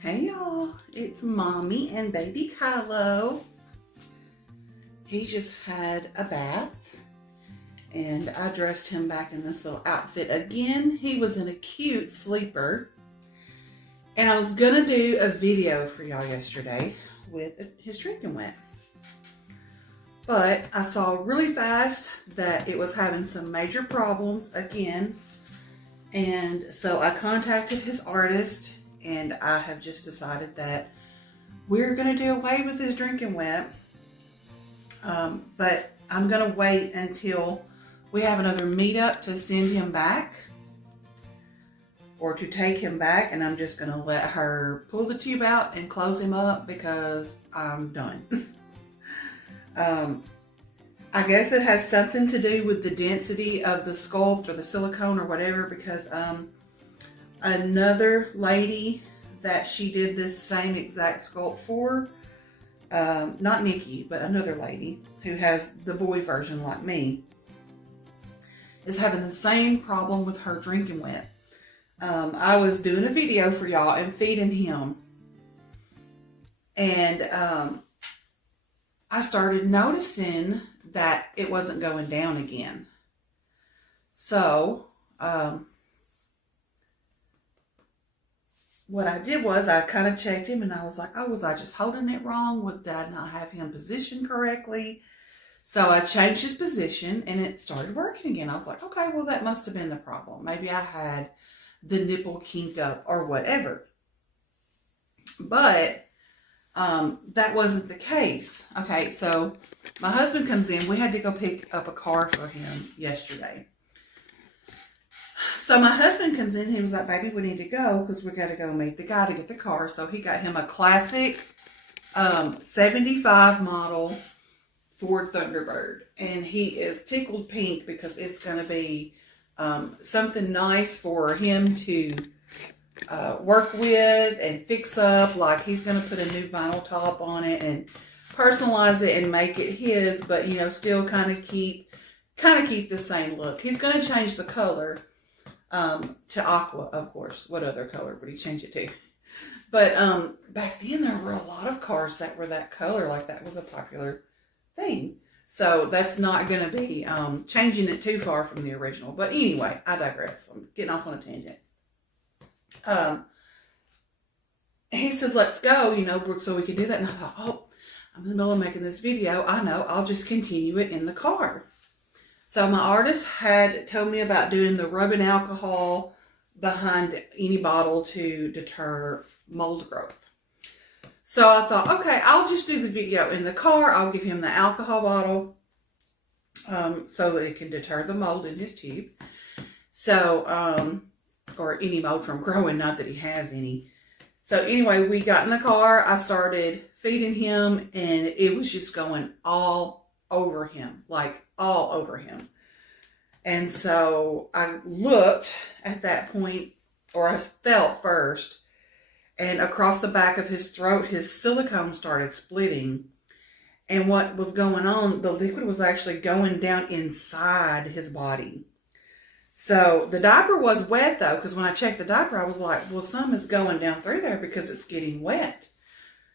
Hey y'all, it's Mommy and baby Kylo. He just had a bath and I dressed him back in this little outfit again. He was in a cute sleeper and I was gonna do a video for y'all yesterday with his drinking wet. But I saw really fast that it was having some major problems again. And so I contacted his artist and I have just decided that we're going to do away with his drinking wet. But I'm going to wait until we have another meetup to send him back or to take him back. And I'm just going to let her pull the tube out and close him up because I'm done. I guess it has something to do with the density of the sculpt or the silicone or whatever, because another lady that she did this same exact sculpt for, not Nikki, but another lady who has the boy version like me, is having the same problem with her drinking wet. I was doing a video for y'all and feeding him, and I started noticing that it wasn't going down again. So, what I did was I kind of checked him and I was like, oh, was I just holding it wrong? Did I not have him positioned correctly? So I changed his position and it started working again. I was like, okay, well, that must have been the problem. Maybe I had the nipple kinked up or whatever. But that wasn't the case. Okay, so my husband comes in. We had to go pick up a car for him yesterday. So my husband comes in. He was like, baby, we need to go because we got to go meet the guy to get the car. So he got him a classic 75 model Ford Thunderbird. And he is tickled pink because it's going to be something nice for him to work with and fix up. Like he's going to put a new vinyl top on it and personalize it and make it his, but still kind of keep the same look. He's going to change the color to aqua, of course. What other color would he change it to? But back then there were a lot of cars that were that color. Like that was a popular thing. So that's not going to be changing it too far from the original. But anyway, I digress. I'm getting off on a tangent. He said, let's go, so we can do that. And I thought, oh, I'm in the middle of making this video. I know, I'll just continue it in the car. So my artist had told me about doing the rubbing alcohol behind any bottle to deter mold growth. So I thought, okay, I'll just do the video in the car. I'll give him the alcohol bottle so that it can deter the mold in his tube. So, or any mold from growing, not that he has any. So anyway, we got in the car. I started feeding him and it was just going all over him, like all over him. And so I looked at that point, or I felt first, and across the back of his throat, his silicone started splitting. And what was going on, the liquid was actually going down inside his body. So the diaper was wet though, because when I checked the diaper, I was like, well, some is going down through there because it's getting wet.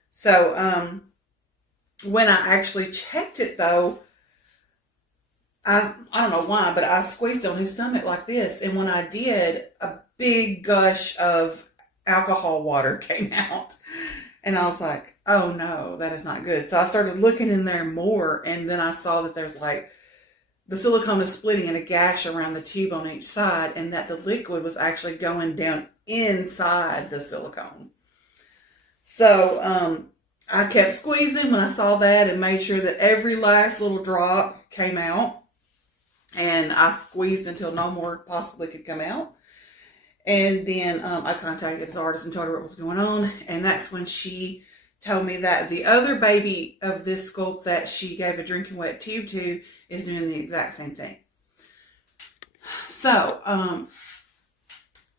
So when I actually checked it though, I don't know why, but I squeezed on his stomach like this. And when I did, a big gush of alcohol water came out. And I was like, oh no, that is not good. So I started looking in there more. And then I saw that there's like, the silicone is splitting and a gash around the tube on each side, and that the liquid was actually going down inside the silicone. So I kept squeezing when I saw that and made sure that every last little drop came out. And I squeezed until no more possibly could come out. And then I contacted his artist and told her what was going on. And that's when she told me that the other baby of this sculpt that she gave a drinking wet tube to is doing the exact same thing. So,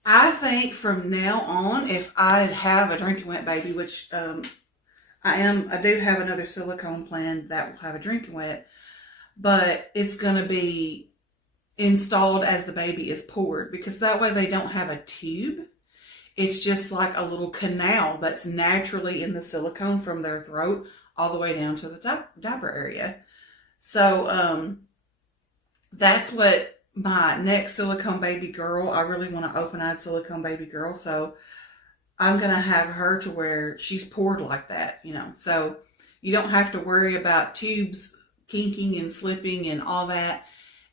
I think from now on, if I have a drinking wet baby, which I do have another silicone plan that will have a drinking wet, but it's going to be installed as the baby is poured, because that way they don't have a tube It's just like a little canal that's naturally in the silicone from their throat all the way down to the diaper area. So that's what my next silicone baby girl, I really want an open-eyed silicone baby girl. So I'm going to have her to where she's poured like that, you know. So you don't have to worry about tubes kinking and slipping and all that.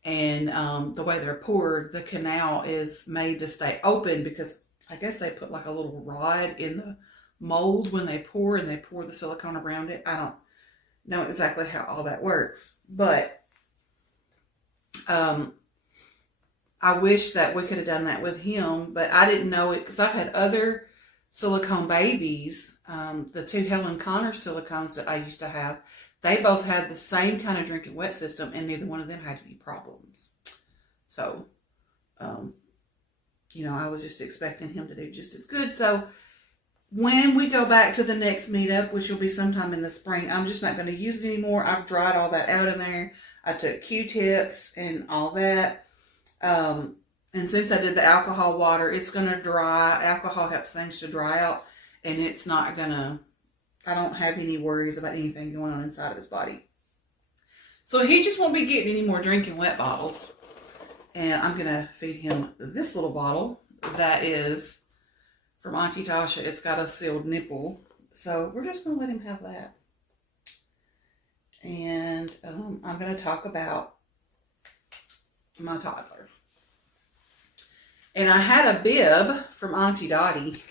And the way they're poured, the canal is made to stay open because I guess they put like a little rod in the mold when they pour, and they pour the silicone around it. I don't know exactly how all that works, but I wish that we could have done that with him, but I didn't know it because I've had other silicone babies. The two Helen Connor silicones that I used to have, they both had the same kind of drinking wet system, and neither one of them had any problems. So, you know, I was just expecting him to do just as good. So when we go back to the next meetup, which will be sometime in the spring, I'm just not going to use it anymore. I've dried all that out in there. I took Q-tips and all that. And since I did the alcohol water, it's going to dry. Alcohol helps things to dry out, and it's not going to, I don't have any worries about anything going on inside of his body. So he just won't be getting any more drinking wet bottles. And I'm going to feed him this little bottle that is from Auntie Tasha. It's got a sealed nipple. So we're just going to let him have that. And I'm going to talk about my toddler. And I had a bib from Auntie Dottie.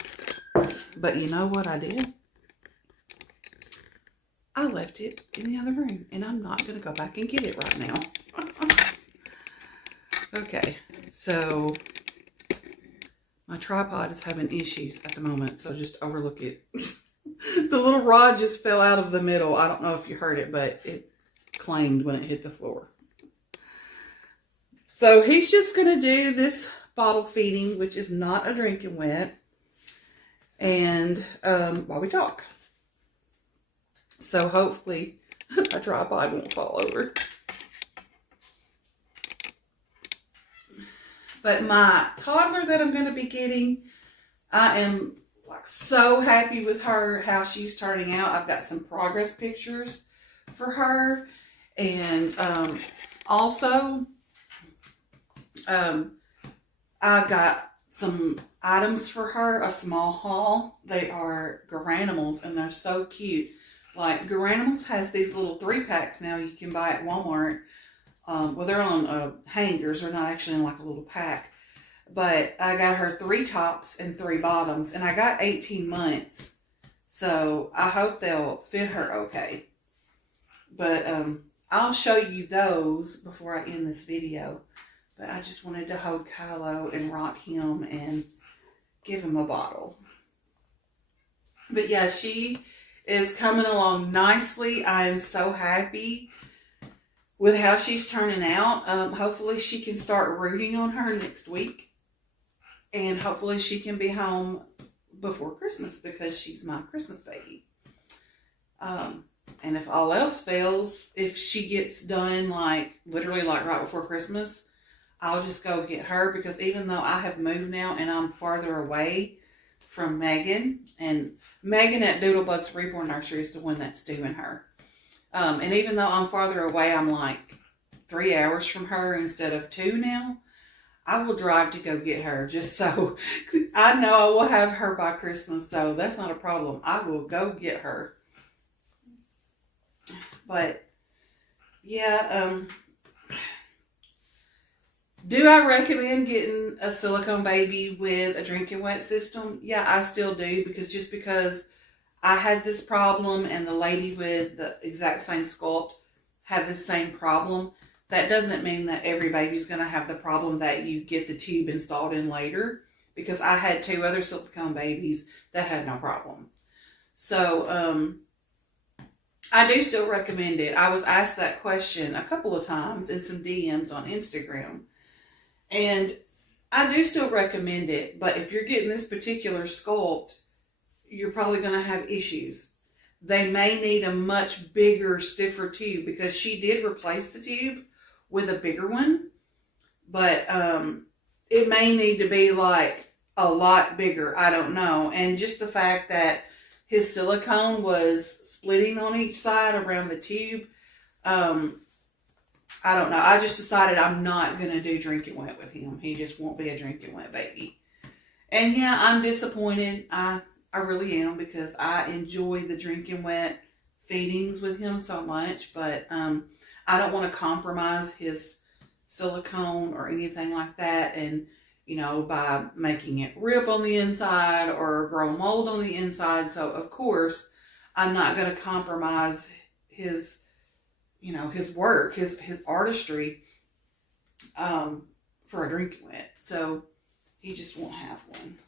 But you know what I did? I left it in the other room. And I'm not going to go back and get it right now. Okay, so my tripod is having issues at the moment, so just overlook it. The little rod just fell out of the middle. I don't know if you heard it, but it clanged when it hit the floor. So he's just going to do this bottle feeding, which is not a drinking wet, and while we talk. So hopefully my tripod won't fall over. But my toddler that I'm going to be getting, I am like so happy with her, how she's turning out. I've got some progress pictures for her. And also, I got some items for her, a small haul. They are Garanimals, and they're so cute. Like, Garanimals has these little 3-packs now you can buy at Walmart. Well, they're on hangers. They're not actually in like a little pack. But I got her 3 tops and 3 bottoms. And I got 18 months. So I hope they'll fit her okay. But I'll show you those before I end this video. But I just wanted to hold Kylo and rock him and give him a bottle. But yeah, she is coming along nicely. I am so happy with how she's turning out. Hopefully she can start rooting on her next week. And hopefully she can be home before Christmas because she's my Christmas baby. And if all else fails, if she gets done like literally like right before Christmas, I'll just go get her, because even though I have moved now and I'm farther away from Megan, and Megan at Doodlebug's Reborn Nursery is the one that's doing her. And even though I'm farther away, I'm like 3 hours from her instead of 2 now, I will drive to go get her just so I know I will have her by Christmas. So that's not a problem. I will go get her. But yeah, do I recommend getting a silicone baby with a drinking wet system? Yeah, I still do, because I had this problem and the lady with the exact same sculpt had the same problem. That doesn't mean that every baby's going to have the problem that you get the tube installed in later, because I had 2 other silicone babies that had no problem. So, I do still recommend it. I was asked that question a couple of times in some DMs on Instagram. And I do still recommend it. But if you're getting this particular sculpt, you're probably going to have issues. They may need a much bigger, stiffer tube, because she did replace the tube with a bigger one. But it may need to be like a lot bigger. I don't know. And just the fact that his silicone was splitting on each side around the tube. I don't know. I just decided I'm not going to do drinking wet with him. He just won't be a drinking wet baby. And yeah, I'm disappointed. I really am, because I enjoy the drinking wet feedings with him so much. But I don't want to compromise his silicone or anything like that. And, you know, by making it rip on the inside or grow mold on the inside. So, of course, I'm not going to compromise his, you know, his work, his artistry for a drinking wet. So he just won't have one.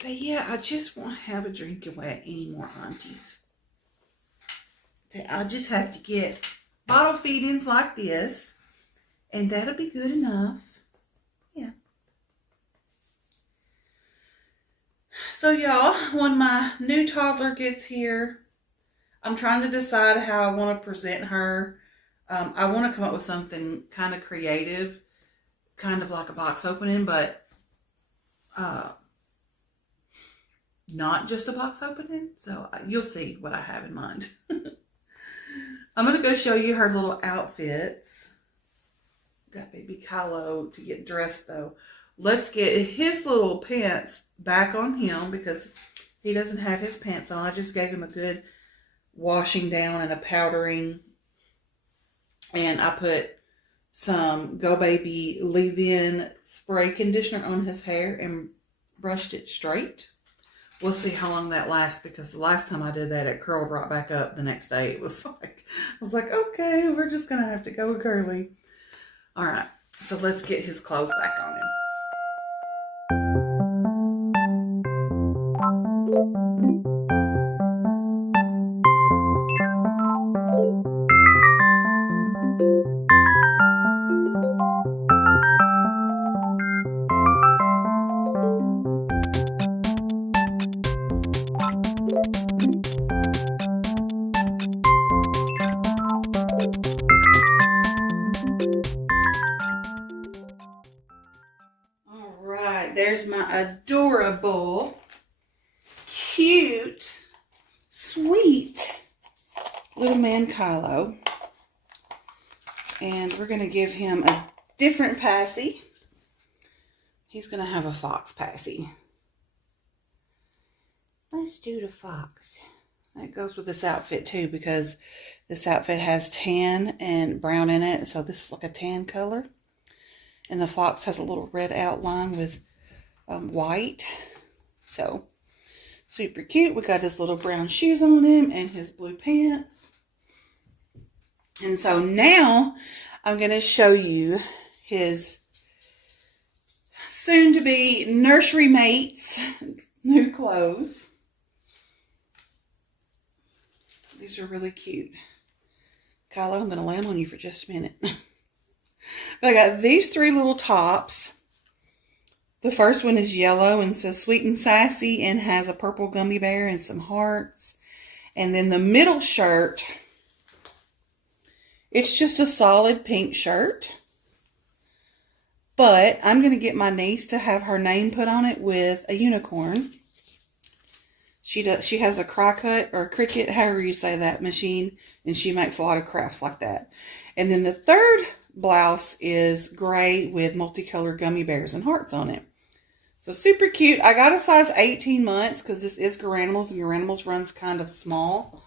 So yeah, I just won't have a drinking wet anymore, aunties. So I'll just have to get bottle feedings like this, and that'll be good enough. Yeah. So y'all, when my new toddler gets here, I'm trying to decide how I want to present her. I want to come up with something kind of creative, kind of like a box opening, but not just a box opening. So you'll see what I have in mind. I'm going to go show you her little outfits. Got baby Kylo to get dressed though. Let's get his little pants back on him, because he doesn't have his pants on. I just gave him a good washing down and a powdering, and I put some Go Baby leave-in spray conditioner on his hair and brushed it straight. We'll see how long that lasts, because the last time I did that, it curled right back up the next day. It was like, I was like, okay, we're just gonna have to go curly. All right, so let's get his clothes back on him. There's my adorable, cute, sweet little man Kylo. And we're going to give him a different passy. He's going to have a fox passy. Let's do the fox. That goes with this outfit too, because this outfit has tan and brown in it. So this is like a tan color. And the fox has a little red outline with white. So super cute. We got his little brown shoes on him and his blue pants. And so now I'm going to show you his soon to be nursery mate's new clothes. These are really cute. Kylo, I'm going to land on you for just a minute. But I got these three little tops. The first one is yellow and says sweet and sassy and has a purple gummy bear and some hearts. And then the middle shirt, it's just a solid pink shirt. But I'm going to get my niece to have her name put on it with a unicorn. She has a Cricut or Cricut, however you say that, machine. And she makes a lot of crafts like that. And then the third blouse is gray with multicolored gummy bears and hearts on it. So super cute. I got a size 18 months because this is Garanimals, and Garanimals runs kind of small.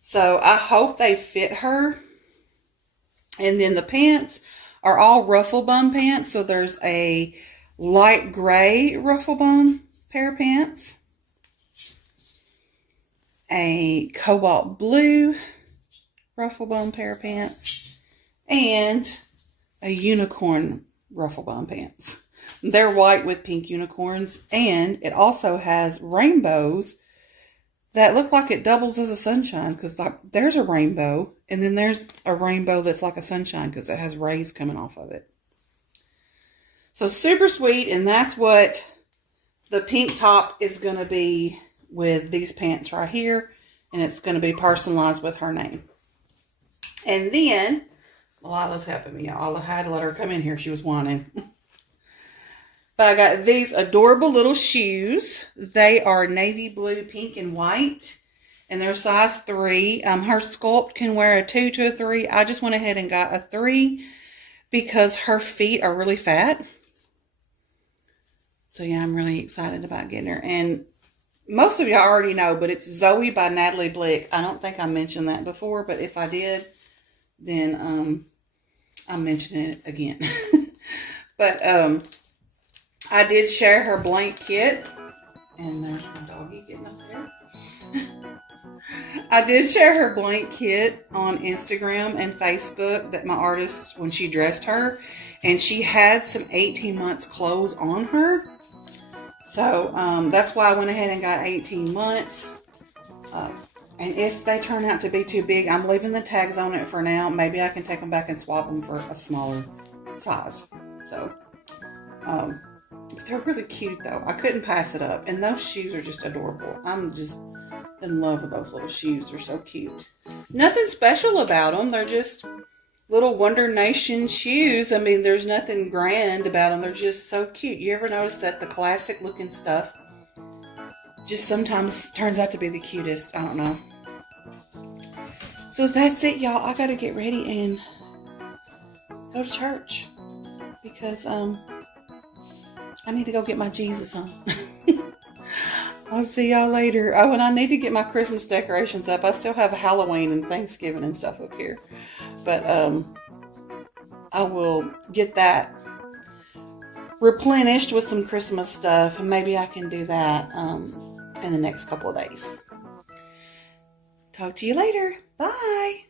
So I hope they fit her. And then the pants are all ruffle bum pants. So there's a light gray ruffle bum pair of pants, a cobalt blue ruffle bum pair of pants, and a unicorn ruffle bum pants. They're white with pink unicorns, and it also has rainbows that look like it doubles as a sunshine, because like there's a rainbow, and then there's a rainbow that's like a sunshine because it has rays coming off of it. So super sweet, and that's what the pink top is going to be with these pants right here, and it's going to be personalized with her name. And then Lila's helping me, y'all. I had to let her come in here. She was whining. But I got these adorable little shoes. They are navy blue, pink, and white. And they're size 3. Her sculpt can wear a 2 to a 3. I just went ahead and got a 3 because her feet are really fat. So yeah, I'm really excited about getting her. And most of y'all already know, but it's Zoe by Natali Blick. I don't think I mentioned that before, but if I did, then I'm mentioning it again. But I did share her blank kit. And there's my doggy getting up there. I did share her blank kit on Instagram and Facebook that my artist, when she dressed her, and she had some 18 months clothes on her. So that's why I went ahead and got 18 months. And if they turn out to be too big, I'm leaving the tags on it for now. Maybe I can take them back and swap them for a smaller size. So, but they're really cute though. I couldn't pass it up. And those shoes are just adorable. I'm just in love with those little shoes. They're so cute. Nothing special about them. They're just little Wonder Nation shoes. I mean, there's nothing grand about them. They're just so cute. You ever notice that the classic looking stuff just sometimes turns out to be the cutest? I don't know. So that's it, y'all. I gotta get ready and go to church because I need to go get my Jesus on. I'll see y'all later. Oh, and I need to get my Christmas decorations up. I still have Halloween and Thanksgiving and stuff up here. But I will get that replenished with some Christmas stuff. And maybe I can do that in the next couple of days. Talk to you later. Bye.